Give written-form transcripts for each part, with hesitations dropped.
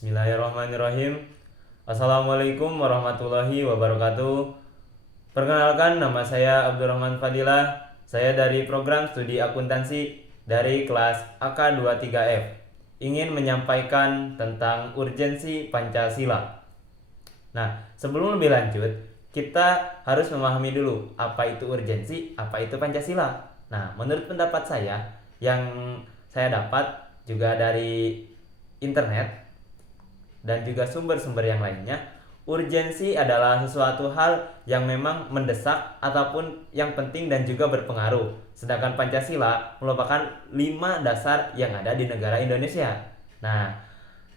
Bismillahirrahmanirrahim. Assalamualaikum warahmatullahi wabarakatuh. Perkenalkan, nama saya Abdurrahman Fadilah. Saya dari program studi akuntansi dari kelas AK23F. Ingin menyampaikan tentang urgensi Pancasila. Nah, sebelum lebih lanjut, kita harus memahami dulu apa itu urgensi, apa itu Pancasila. Nah, menurut pendapat saya, yang saya dapat juga dari internet dan juga sumber-sumber yang lainnya, urgensi adalah sesuatu hal yang memang mendesak ataupun yang penting dan juga berpengaruh. Sedangkan Pancasila merupakan 5 dasar yang ada di negara Indonesia. Nah,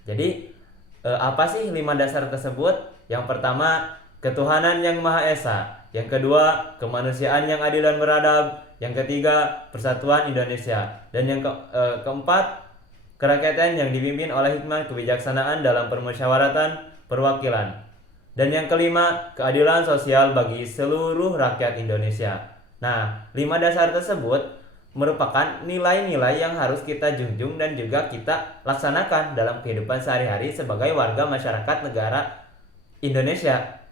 jadi apa sih 5 dasar tersebut? Yang pertama, ketuhanan yang Maha Esa. Yang kedua, kemanusiaan yang adil dan beradab. Yang ketiga, persatuan Indonesia. Dan yang keempat, kerakyatan yang dipimpin oleh hikmah kebijaksanaan dalam permusyawaratan perwakilan. Dan yang kelima, keadilan sosial bagi seluruh rakyat Indonesia. Nah, 5 dasar tersebut merupakan nilai-nilai yang harus kita junjung dan juga kita laksanakan dalam kehidupan sehari-hari sebagai warga masyarakat negara Indonesia.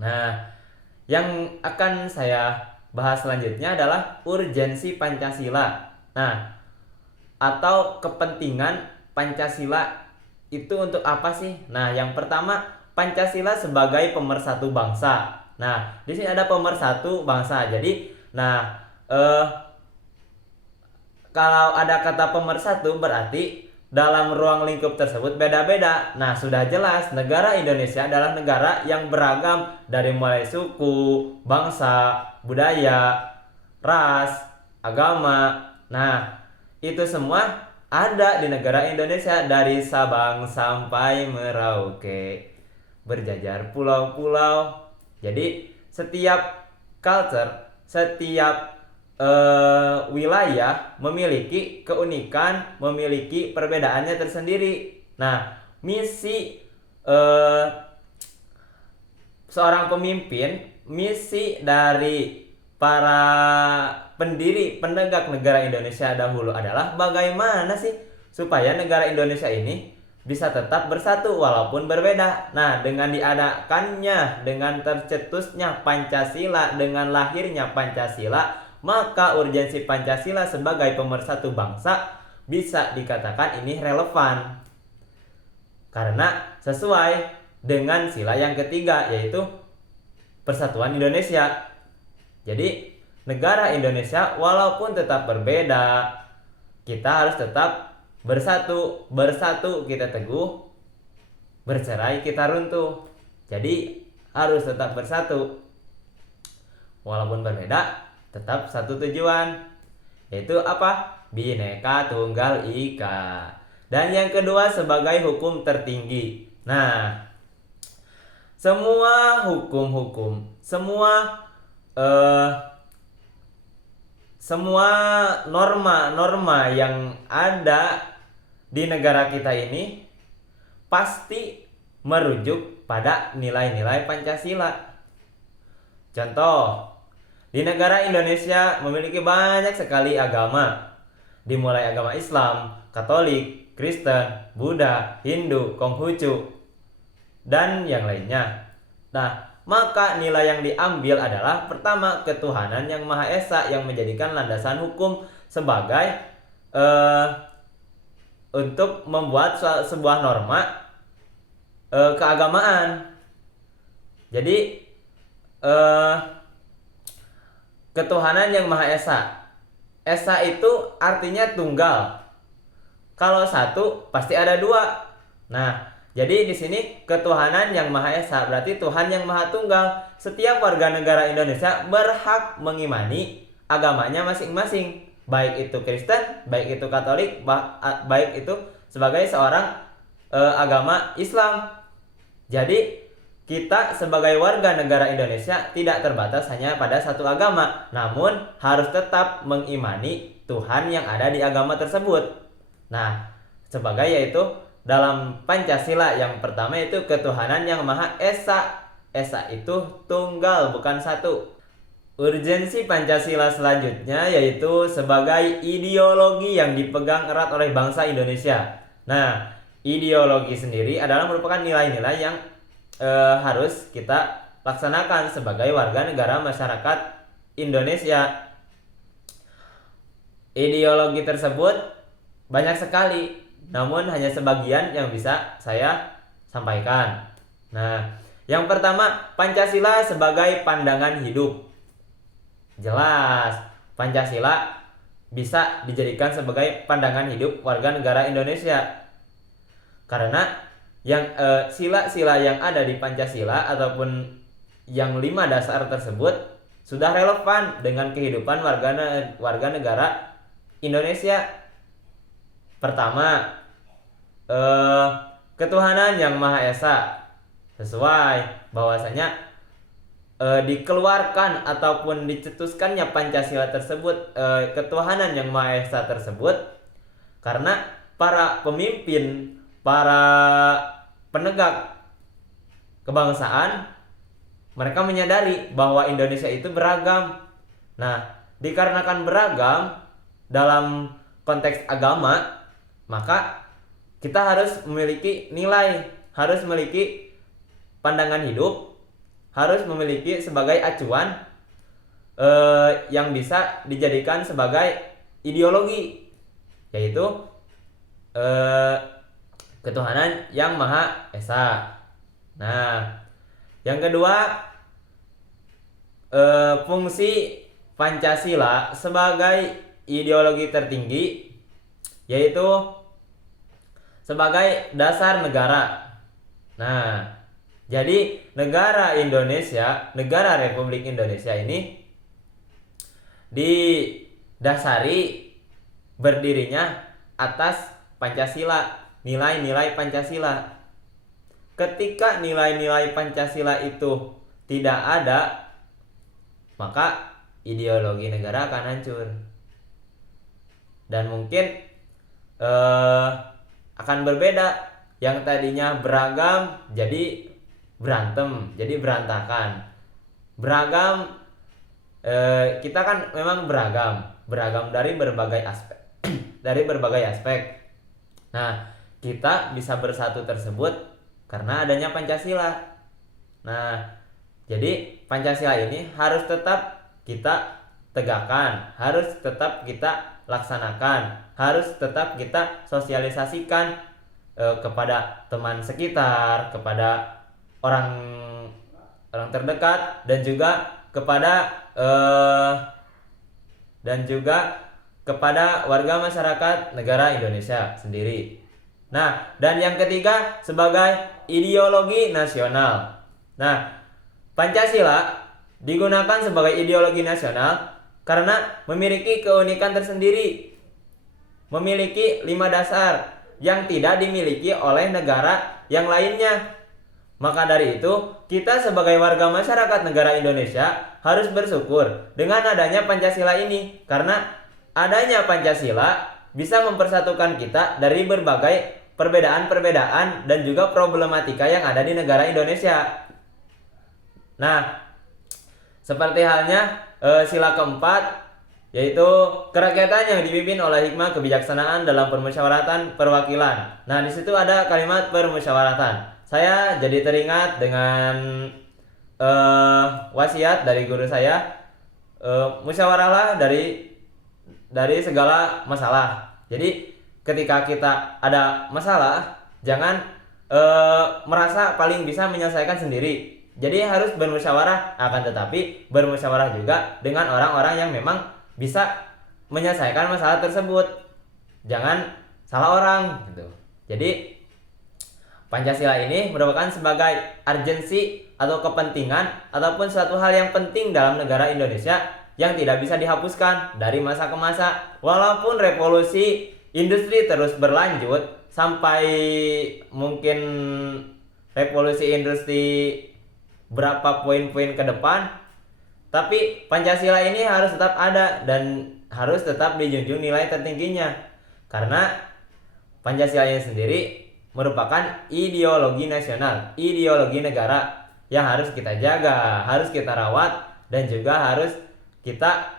Nah, yang akan saya bahas selanjutnya adalah urgensi Pancasila. Nah, atau kepentingan Pancasila itu untuk apa sih? Nah, yang pertama, Pancasila sebagai pemersatu bangsa. Nah, di sini ada pemersatu bangsa. Jadi, kalau ada kata pemersatu berarti dalam ruang lingkup tersebut beda-beda. Nah, sudah jelas negara Indonesia adalah negara yang beragam dari mulai suku, bangsa, budaya, ras, agama. Nah, itu semua ada di negara Indonesia dari Sabang sampai Merauke. Berjajar pulau-pulau. Jadi setiap culture, setiap wilayah memiliki keunikan, memiliki perbedaannya tersendiri. Nah, misi seorang pemimpin, misi dari para pendiri penegak negara Indonesia dahulu adalah bagaimana sih supaya negara Indonesia ini bisa tetap bersatu walaupun berbeda. Nah, dengan diadakannya, dengan tercetusnya Pancasila, dengan lahirnya Pancasila, maka urgensi Pancasila sebagai pemersatu bangsa bisa dikatakan ini relevan. Karena sesuai dengan sila yang ketiga, yaitu Persatuan Indonesia. Jadi negara Indonesia walaupun tetap berbeda, kita harus tetap bersatu. Bersatu kita teguh, bercerai kita runtuh. Jadi harus tetap bersatu. Walaupun berbeda, tetap satu tujuan. Yaitu apa? Bhinneka Tunggal Ika. Dan yang kedua sebagai hukum tertinggi. Nah, semua hukum-hukum, semua norma-norma yang ada di negara kita ini pasti merujuk pada nilai-nilai Pancasila. Contoh, di negara Indonesia memiliki banyak sekali agama. Dimulai agama Islam, Katolik, Kristen, Buddha, Hindu, Konghucu, dan yang lainnya. Nah, maka nilai yang diambil adalah pertama, ketuhanan yang Maha Esa yang menjadikan landasan hukum sebagai untuk membuat sebuah norma keagamaan. Jadi ketuhanan yang Maha Esa. Esa itu artinya tunggal. Kalau satu pasti ada dua. Nah, jadi di sini ketuhanan yang Maha Esa berarti Tuhan yang Maha Tunggal. Setiap warga negara Indonesia berhak mengimani agamanya masing-masing, baik itu Kristen, baik itu Katolik, baik itu sebagai seorang agama Islam. Jadi kita sebagai warga negara Indonesia tidak terbatas hanya pada satu agama, namun harus tetap mengimani Tuhan yang ada di agama tersebut. Nah, sebagai yaitu dalam Pancasila yang pertama itu ketuhanan yang Maha Esa. Esa itu tunggal, bukan satu. Urgensi Pancasila selanjutnya yaitu sebagai ideologi yang dipegang erat oleh bangsa Indonesia. Nah, ideologi sendiri adalah merupakan nilai-nilai yang harus kita laksanakan sebagai warga negara masyarakat Indonesia. Ideologi tersebut banyak sekali, namun hanya sebagian yang bisa saya sampaikan. Nah, yang pertama, Pancasila sebagai pandangan hidup. Jelas, Pancasila bisa dijadikan sebagai pandangan hidup warga negara Indonesia. Karena yang sila-sila yang ada di Pancasila ataupun yang 5 dasar tersebut sudah relevan dengan kehidupan warga negara Indonesia. Pertama, ketuhanan yang Maha Esa, sesuai bahwasanya dikeluarkan ataupun dicetuskannya Pancasila tersebut, ketuhanan yang Maha Esa tersebut, karena para pemimpin, para penegak kebangsaan, mereka menyadari bahwa Indonesia itu beragam. Nah, dikarenakan beragam dalam konteks agama, maka kita harus memiliki nilai, harus memiliki pandangan hidup, harus memiliki sebagai acuan yang bisa dijadikan sebagai ideologi, yaitu ketuhanan yang Maha Esa. Nah, yang kedua, fungsi Pancasila sebagai ideologi tertinggi, yaitu sebagai dasar negara. Nah, jadi negara Indonesia, negara Republik Indonesia ini didasari berdirinya atas Pancasila, nilai-nilai Pancasila. Ketika nilai-nilai Pancasila itu tidak ada, maka ideologi negara akan hancur. Dan mungkin akan berbeda. Yang tadinya beragam jadi berantem, jadi berantakan. Beragam, kita kan memang beragam dari berbagai aspek, dari berbagai aspek. Nah, kita bisa bersatu tersebut karena adanya Pancasila. Nah, jadi Pancasila ini harus tetap kita tegakkan, harus tetap kita laksanakan, harus tetap kita sosialisasikan kepada teman sekitar, kepada orang terdekat, dan juga kepada warga masyarakat negara Indonesia sendiri. Nah, dan yang ketiga sebagai ideologi nasional. Nah, Pancasila digunakan sebagai ideologi nasional karena memiliki keunikan tersendiri, memiliki 5 dasar yang tidak dimiliki oleh negara yang lainnya. Maka dari itu, kita sebagai warga masyarakat negara Indonesia harus bersyukur dengan adanya Pancasila ini, karena adanya Pancasila bisa mempersatukan kita dari berbagai perbedaan-perbedaan dan juga problematika yang ada di negara Indonesia. Nah, seperti halnya sila keempat, yaitu kerakyatan yang dipimpin oleh hikmah kebijaksanaan dalam permusyawaratan perwakilan. Nah, di situ ada kalimat permusyawaratan. Saya jadi teringat dengan wasiat dari guru saya, musyawarahlah dari segala masalah. Jadi ketika kita ada masalah, jangan merasa paling bisa menyelesaikan sendiri. Jadi harus bermusyawarah, akan tetapi bermusyawarah juga dengan orang-orang yang memang bisa menyelesaikan masalah tersebut. Jangan salah orang gitu. Jadi Pancasila ini merupakan sebagai urgensi atau kepentingan ataupun suatu hal yang penting dalam negara Indonesia yang tidak bisa dihapuskan dari masa ke masa. Walaupun revolusi industri terus berlanjut sampai mungkin revolusi industri berapa poin-poin ke depan, tapi Pancasila ini harus tetap ada dan harus tetap dijunjung nilai tertingginya. Karena Pancasila ini sendiri merupakan ideologi nasional, ideologi negara yang harus kita jaga, harus kita rawat, dan juga harus kita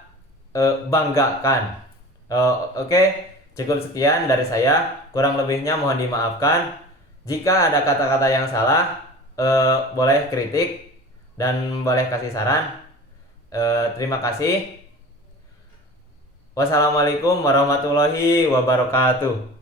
banggakan. Oke, cukup sekian dari saya. Kurang lebihnya mohon dimaafkan. Jika ada kata-kata yang salah, boleh kritik dan boleh kasih saran. Terima kasih. Wassalamualaikum warahmatullahi wabarakatuh.